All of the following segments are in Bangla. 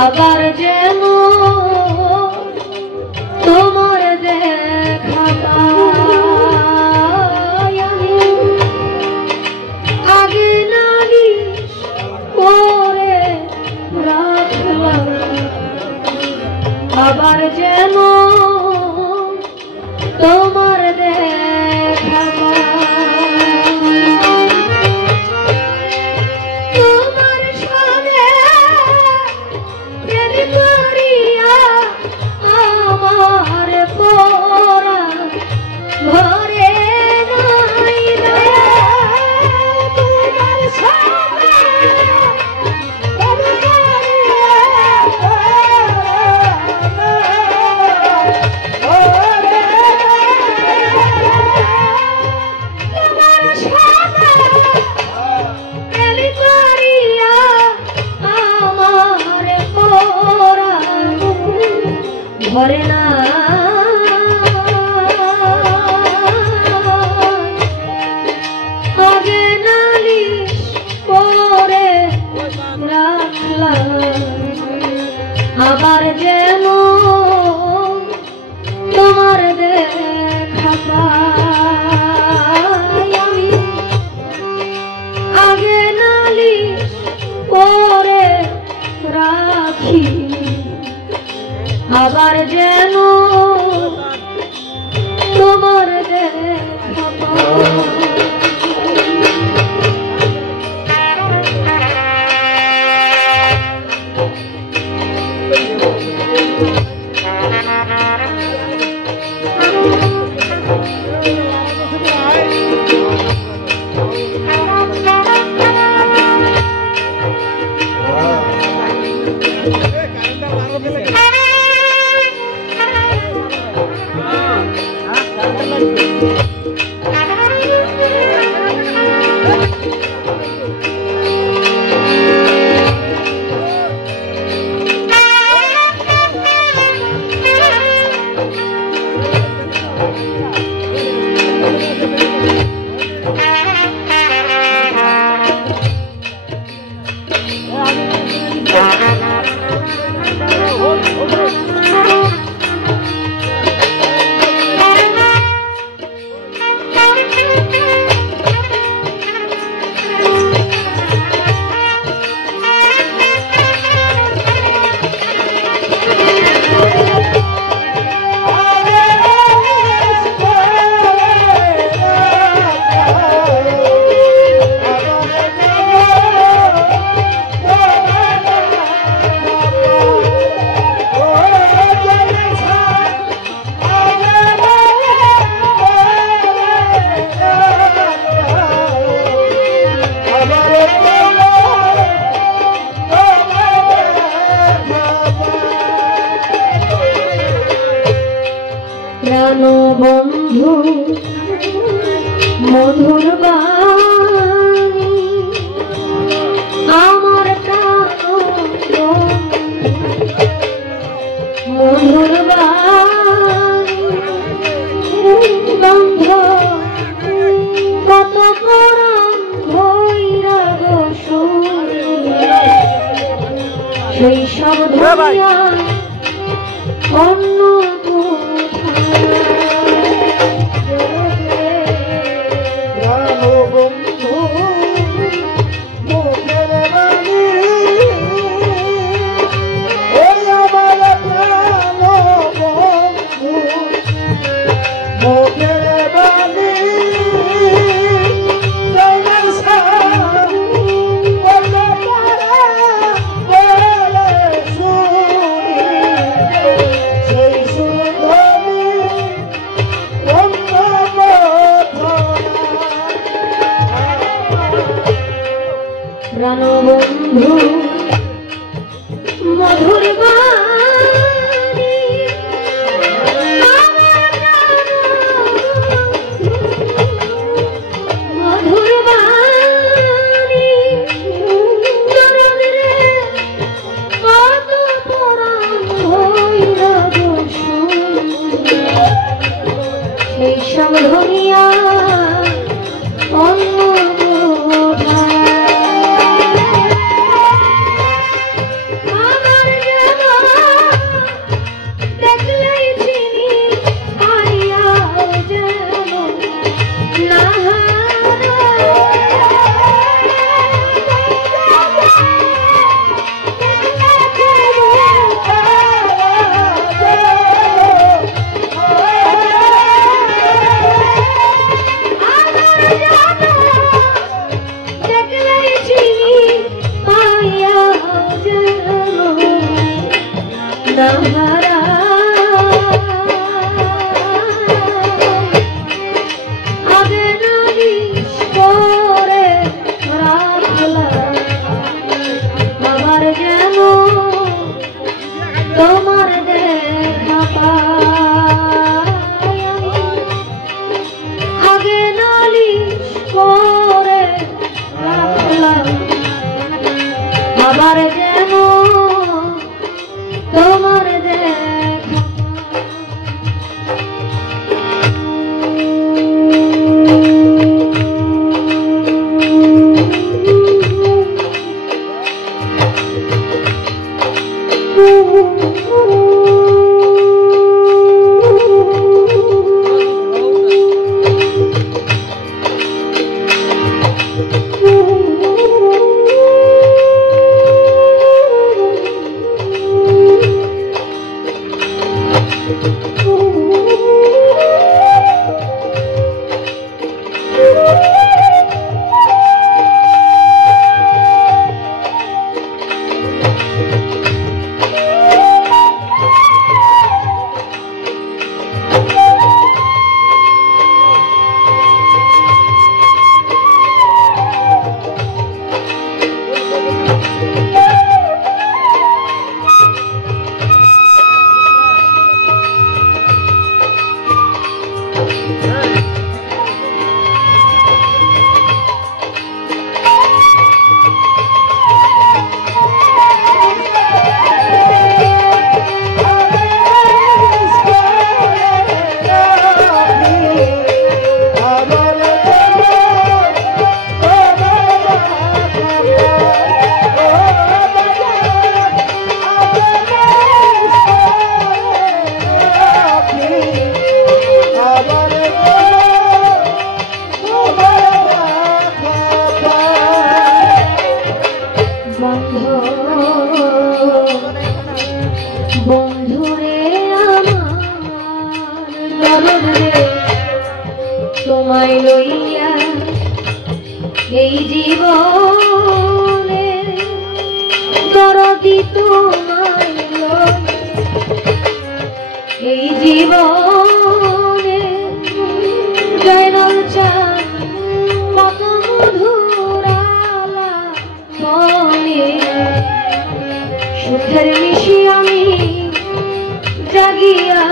আবার যেন তোমার দেখা পাই আমি আগে নালিশ করে রাখলাম আবার যেন তোমার দেখা পাই ঘরে না আগে নালিশ করে রাখলাম আবার যেন তোমার দেখা পাই আমি আগে নালিশ করে রাখি আবার যেন তোমার দেখা পাই বন্ধু মধুর বাণী আমার মধুর বাণী বন্ধ কত পরাণ ভৈরা সেই সব ধরিয়া অন্য সেই সব ধনিয়া অন্য তোমার দেখা পাই আগে নালিশ করে রাখলাম আবার যেন তোমার দেখা বন্ধুরে আমার তোমায় লইয়া এই জীবনে দরদি তোমায় এই জীবনে জয়নাল চাঁদ কত মধুরালা মনে সুখের মিশি আমি জাগিয়া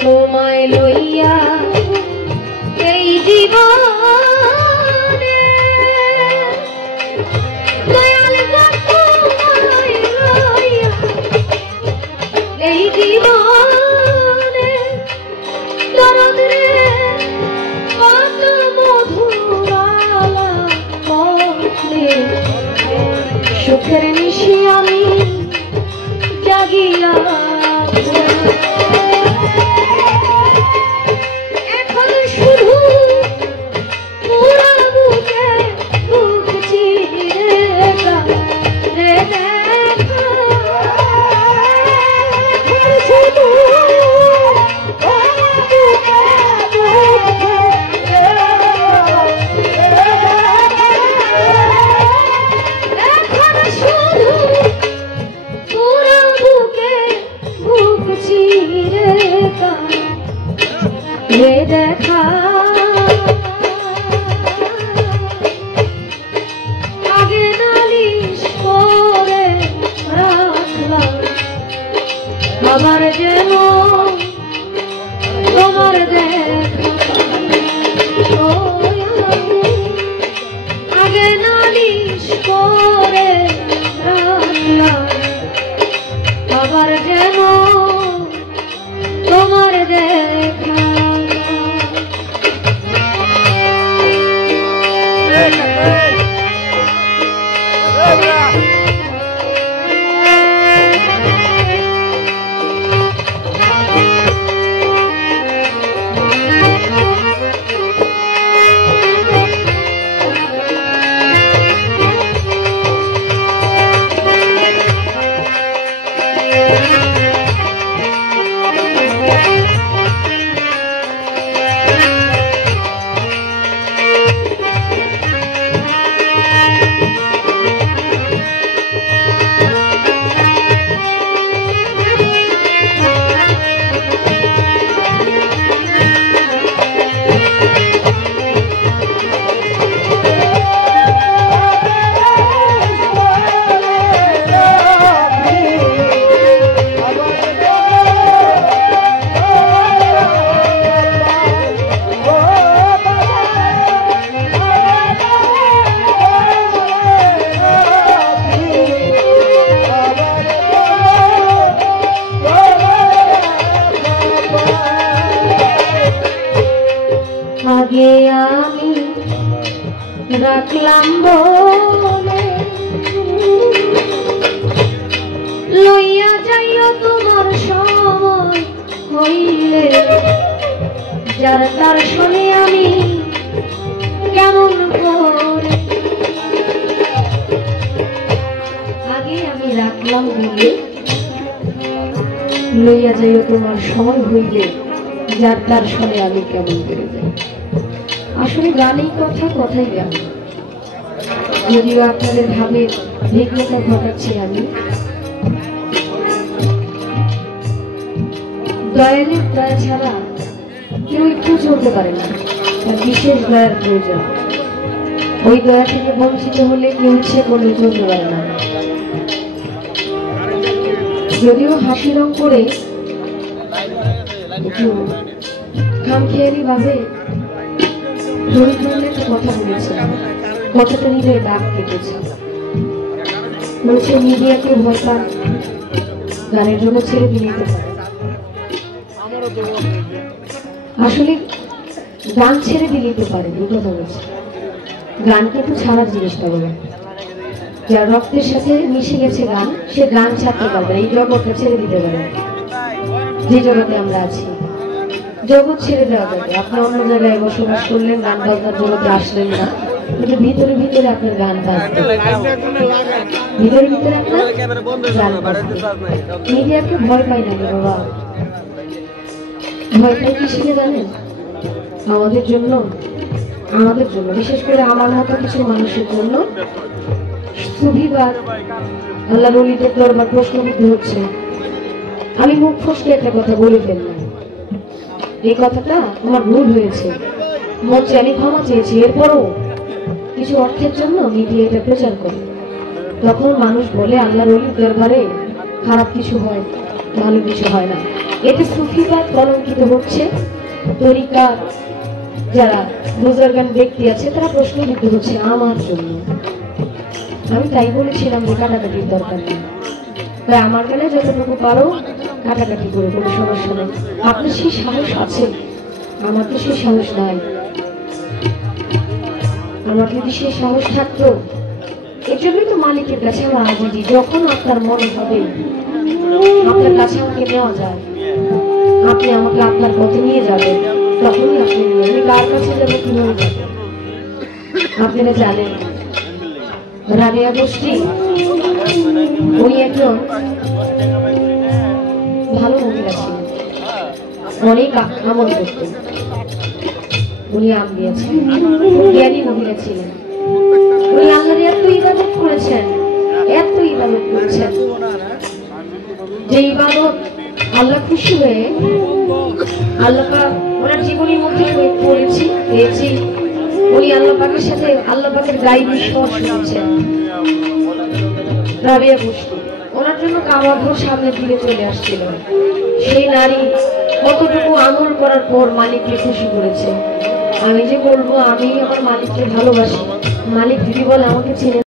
তোমায় লইয়া এই জীবনে দয়াল তোমায় লইয়া এই জীবনে দরদে কত মধুরালা মনে সুখের নিশি আমি জাগিয়া দেখা আগে আমি রাখলাম বলে লইয়া যাইও তোমার সময় হইলে যার তার শুনে আমি কেমন করে আগে আমি রাখলাম বলে লইয়া যাইও তোমার সময় হইলে যার তার শুনে আমি কেমন করে যাই। আসলে গানেই কথা, কথাই গান। যদিও আপনাদের ভাবে বিঘ্নতা ঘটাচ্ছি আমি। দয়ালের দয়া ছাড়া কেউ একটু চলতে পারে না, বিশেষ দয়ার প্রয়োজন। ওই দয়া থেকে বঞ্চিত হলে কেউ ইচ্ছে করলে চলতে পারে না। যদিও হাসি রং করে একটু খামখেয়ালি ভাবে একটা কথা বলেছে, কথাটা হৃদয়ে দাগ কেটেছে। বলছে মিডিয়াকে ভয় পান, গানের জন্য ছেড়ে দিয়ে নিতে পারে। আসলে গান ছেড়ে দিয়ে নিতে পারে, এই কথা বলছে। গান কিন্তু ছাড়ার জিনিসটা বলে, যার রক্তের সাথে মিশে গেছে গান, সে গান ছাড়তে পারবে, এই জগৎটা ছেড়ে দিতে পারে। যে জগতে আমরা আছি, জগৎ ছেড়ে দেওয়া যাবে। আপনি অন্য জায়গায় বসবাস করলেন, গান বাজনার জগতে আসলেন না, কিন্তু ভিতরে ভিতরে আপনার গান বাজবে, ভিতরে ভিতরে আপনার গান বাজবে। মিডিয়াকে ভয় পাই না বাবা, ভয় পাই কি শিখে জানেন? আমাদের জন্য, আমাদের জন্য, বিশেষ করে আমার মতো কিছু মানুষের জন্য সুবিবাদ আল্লাহর ওলিদের দরবার প্রশ্নবিদ্ধ হচ্ছে। আমি মুখ ফসকে একটা কথা বলে ফেললাম, এই কথাটা আমার ভুল হয়েছে, মঞ্চে আমি ক্ষমা চেয়েছি। এরপরও কিছু অর্থের জন্য মিডিয়া এটা প্রচার করে। তখন মানুষ বলে আল্লাহর ওলির দরবারে খারাপ কিছু হয়, ভালো কিছু হয় না। এতে সুফিবাদ কলঙ্কিত হচ্ছে। তরিকা যারা বুজুর্গান ব্যক্তি আছে তারা প্রশ্নবিদ্ধ হচ্ছে আমার জন্য। আমি তাই বলেছিলাম যে কাটাকাটির দরকার নেই, তাই আমার গেলে যতটুকু পারো কাটাকাটি করে, কোনো সমস্যা নেই। আপনার সেই সাহস আছে, আমার তো সেই সাহস নাই। আমার যদি সেই সাহস থাকতো, এর জন্যই তো মালিকের কাছে আমার আজিজি। যখন আপনার মনে হবে আপনার কাছে আমাকে নেওয়া যায়, আপনি আমাকে আপনার পথে নিয়ে যাবেন, তখনই আপনি নিয়ে। আমি কার কাছে যাবো, কিভাবে যাবো? আপনারা জানেন রাবেয়া গোষ্ঠী, উনি একজন ভালো মহিলা ছিলেন, অনেক আমল করতেন। উনি আম দিয়েছেন, জ্ঞানী মহিলা ছিলেন। উনি আল্লাহর এত ইবাদত করেছেন, এত ইবাদত করেছেন, যে ইবাদত আল্লাহ খুশি হয়ে আল্লাহ পাক ওনার জীবনের মধ্যে পড়েছি, পেয়েছি। উনি আল্লাহ পাকের সাথে আল্লাহ পাকের গাইবী স্বর শুনেছেন। রাবেয়া গোষ্ঠী, ওনার জন্য কাবা ঘর সামনের দিকে চলে আসছিল। সেই নারী কতটুকু আমল করার পর মালিককে খুশি করেছে। আমি যে বলবো আমি আমার মালিককে ভালোবাসি, মালিক যদি বলে আমাকে চিনে